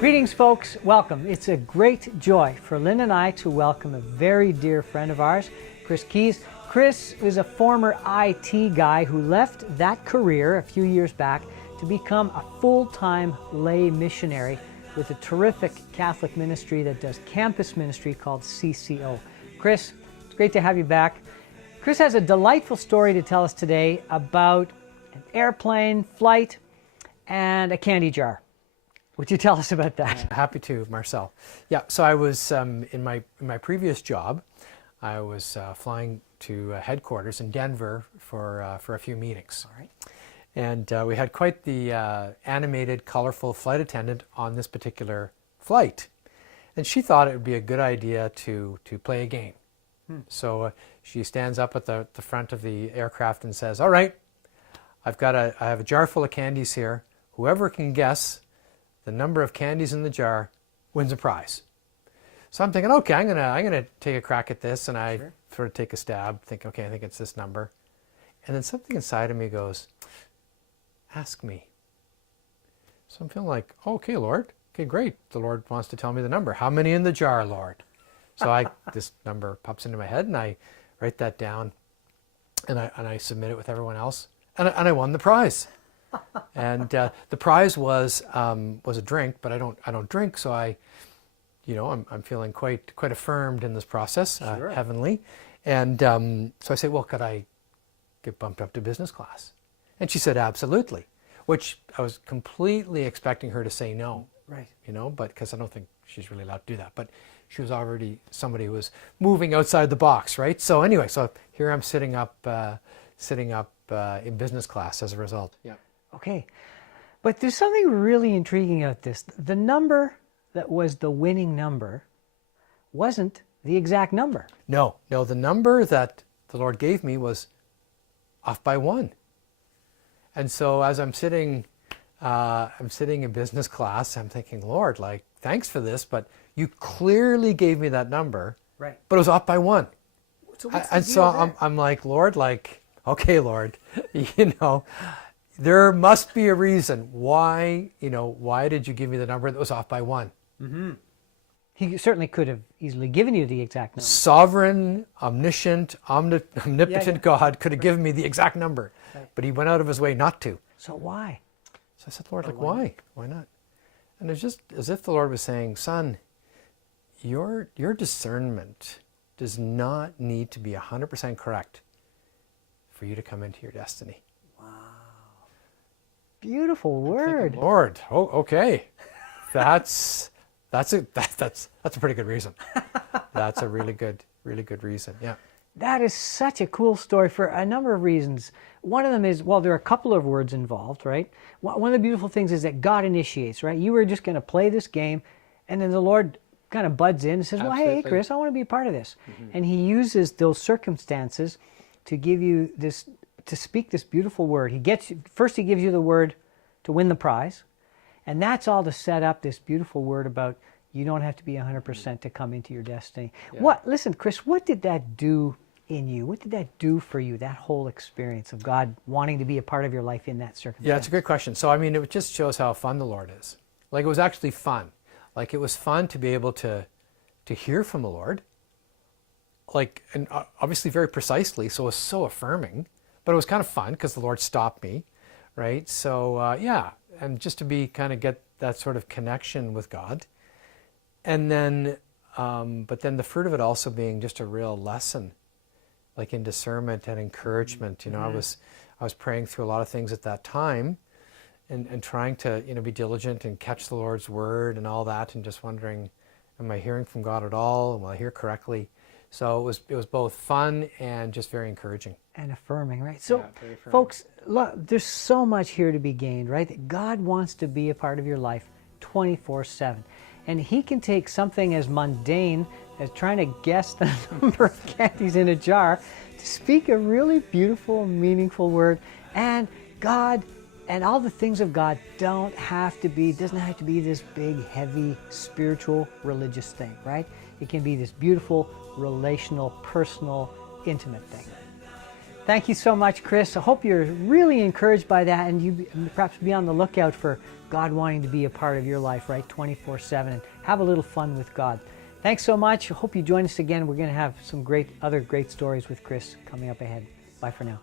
Greetings, folks. Welcome. It's a great joy for Lynn and I to welcome a very dear friend of ours, Chris Keys. Chris is a former IT guy who left that career a few years back to become a full-time lay missionary with a terrific Catholic ministry that does campus ministry called CCO. Chris, it's great to have you back. Chris has a delightful story to tell us today about an airplane, flight, and a candy jar. Would you tell us about that? Happy to, Marcel. Yeah, so I was in my previous job, I was flying to headquarters in Denver for a few meetings. All right. And we had quite the animated, colorful flight attendant on this particular flight. And she thought it would be a good idea to play a game. So she stands up at the front of the aircraft and says, "All right, I have a jar full of candies here. Whoever can guess the number of candies in the jar wins a prize." So I'm thinking, okay, I'm gonna take a crack at this, and I sort of take a stab, think, okay, I think it's this number. And then something inside of me goes, ask me. So I'm feeling like, okay, Lord, okay, great. The Lord wants to tell me the number. How many in the jar, Lord? So this number pops into my head, and I write that down, and I submit it with everyone else, and I won the prize. And the prize was a drink, but I don't drink, so I'm feeling quite affirmed in this process, heavenly. And so I say, well, could I get bumped up to business class? And she said, absolutely, which I was completely expecting her to say no. Right. But because I don't think she's really allowed to do that. But she was already somebody who was moving outside the box, right? So anyway, so here I'm sitting up in business class as a result. Yeah. Okay. But there's something really intriguing about this. The number that was the winning number wasn't the exact number. No, the number that the Lord gave me was off by one. And so as I'm sitting in business class, I'm thinking, Lord, like, thanks for this, but you clearly gave me that number, right? But it was off by one. So I'm like, Lord, like, okay, Lord, there must be a reason why did you give me the number that was off by one? Mm-hmm. He certainly could have easily given you the exact number. Sovereign, omniscient, omnipotent God could have given me the exact number, but he went out of his way not to. So why? So I said, Lord, why? Why not? And it's just as if the Lord was saying, son, your discernment does not need to be 100% correct for you to come into your destiny. Wow. Beautiful word. Thinking, Lord, oh, okay. That's a pretty good reason. That's a really good reason. Yeah. That is such a cool story for a number of reasons. One of them is, well, there are a couple of words involved, right? One of the beautiful things is that God initiates, right? You were just going to play this game, and then the Lord kind of buds in and says, well, hey, Chris, I want to be a part of this. Mm-hmm. And he uses those circumstances to give you this, to speak this beautiful word. First he gives you the word to win the prize, and that's all to set up this beautiful word about you don't have to be 100% to come into your destiny. Yeah. Listen, Chris, what did that do in you? What did that do for you, that whole experience of God wanting to be a part of your life in that circumstance? Yeah, it's a great question. So, I mean, it just shows how fun the Lord is. Like, it was actually fun. Like, it was fun to be able to hear from the Lord. Like, and obviously very precisely, so it was so affirming. But it was kind of fun because the Lord stopped me, right? So, yeah, and just to get that sort of connection with God. And then, but then the fruit of it also being just a real lesson, like in discernment and encouragement. Mm-hmm. I was praying through a lot of things at that time, and trying to be diligent and catch the Lord's word and all that, and just wondering, am I hearing from God at all? Will I hear correctly? So it was both fun and just very encouraging and affirming, right? So, yeah, folks, look, there's so much here to be gained, right? That God wants to be a part of your life 24/7. And he can take something as mundane as trying to guess the number of candies in a jar to speak a really beautiful, meaningful word. And God and all the things of God doesn't have to be this big, heavy, spiritual, religious thing, right? It can be this beautiful, relational, personal, intimate thing. Thank you so much, Chris. I hope you're really encouraged by that, and you perhaps be on the lookout for God wanting to be a part of your life, right, 24/7, and have a little fun with God. Thanks so much. I hope you join us again. We're going to have some other great stories with Chris coming up ahead. Bye for now.